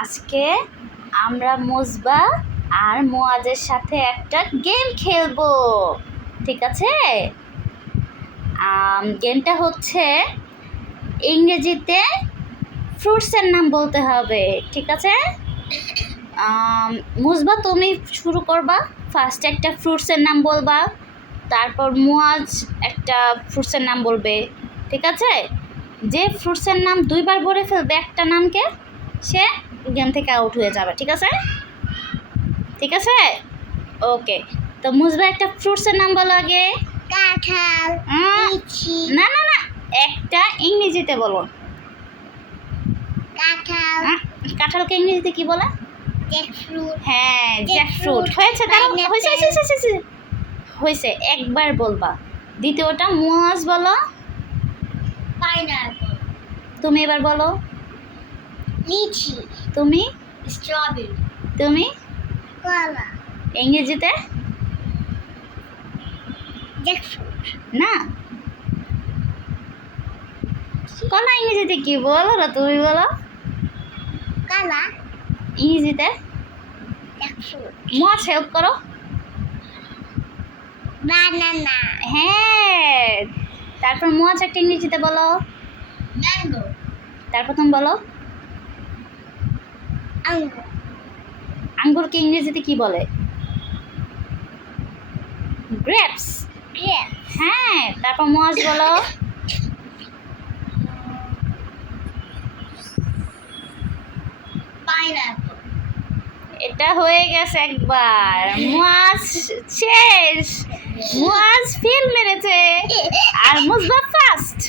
আজকে আমরা মুসবা আর মুয়াজের সাথে একটা গেম খেলবো, ঠিক আছে? গেমটা হচ্ছে ইংরেজিতে ফ্রুটসের নাম বলতে হবে, ঠিক আছে? মুসবা তুমি শুরু করবা, ফার্স্ট একটা ফ্রুটসের নাম বলবা, তারপর মুয়াজ একটা ফ্রুটসের নাম বলবে, ঠিক আছে? যে ফ্রুটসের নাম দুইবার বলে ফেলবে একটা নামকে, সে গেম থেকে আউট হয়ে যাবে, ঠিক আছে? ঠিক আছে, ওকে। তো মুসবা একটা ফ্রুটসের নাম বলো আগে। কাঁঠাল, লিচি। না না না, একটা ইংরেজিতে বলো। কাঁঠাল, কাঁঠালকে ইংরেজিতে কি বলে? জ্যাকফ্রুট। হ্যাঁ, জ্যাকফ্রুট। হয়েছে, দাঁড়াও, হয়েছে, হয়েছে, একবার বলবা। দ্বিতীয়টা মুয়াজ বলো। পাইনাপল, তুমি এবার বলো। লিচি, তুমি স্ট্রবেরি, তুমি কলা, ইংরেজিতে জ্যাকফ্রুট। না, কলা ইংরেজিতে কি বলো না, তুমি বলো কলা, ইংরেজিতে। জ্যাকফ্রুট। মুয়াজ হেল্প করো। বানানা, হ্যাঁ, তারপর মুয়াজ একটা ইংরেজিতে বলো। ম্যাঙ্গো, তারপর তুমি বলো। আঙ্গুর, আঙ্গুরকে ইংরেজিতে কি বলে? গ্রেপস। গ্রেপ, হ্যাঁ, তারপর মুয়াজ বলো। পাইনাপল। এটা হয়ে গেছে একবার। মুয়াজ শেষ, মুয়াজ ফেল মেরেছে আর মুসবা ফার্স্ট।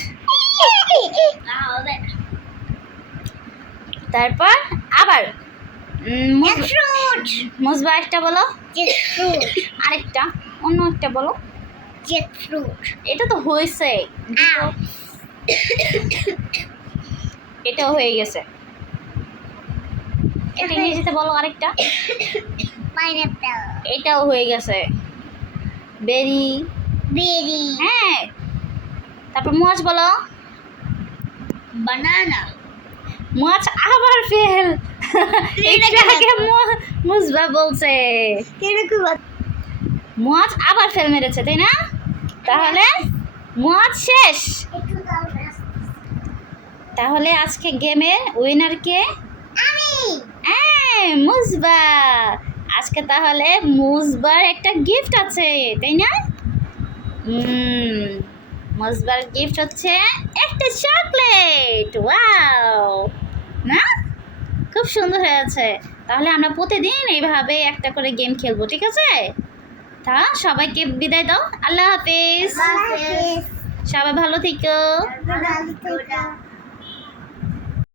তারপর আবার জ্যাকফ্রুট, মুসবা একটা বলো, জ্যাকফ্রুট, আরেকটা অন্য একটা বলো। জ্যাকফ্রুট। এটা তো হয়েছে, এটাও হয়ে গেছে। এটা ইংরেজিতে বলো আরেকটা। পাইনাপল, এটাও হয়ে গেছে। বেরি। বেরি, হ্যাঁ, তারপর মুয়াজ বলো। বানানা। মুয়াজ আবার ফেল। এটা আগে মুসবা বলছে। কিরকম? মুয়াজ আবার ফেল মেরেছে, তাই না? তাহলে মুয়াজ শেষ। তাহলে আজকে গেমের উইনার কে? আমি। মুসবা। আজকে তাহলে মুসবার একটা গিফট আছে, তাই না? মুসবার গিফট হচ্ছে একটা চকলেট। ওয়াও, না খুব সুন্দর হয়েছে। তাহলে আমরা প্রতিদিন এইভাবে একটা করে গেম খেলবো, ঠিক আছে? তা সবাইকে বিদায় দাও। আল্লাহ হাফেজ। আল্লাহ হাফেজ। সবাই ভালো থেকো। ভালো থেকো।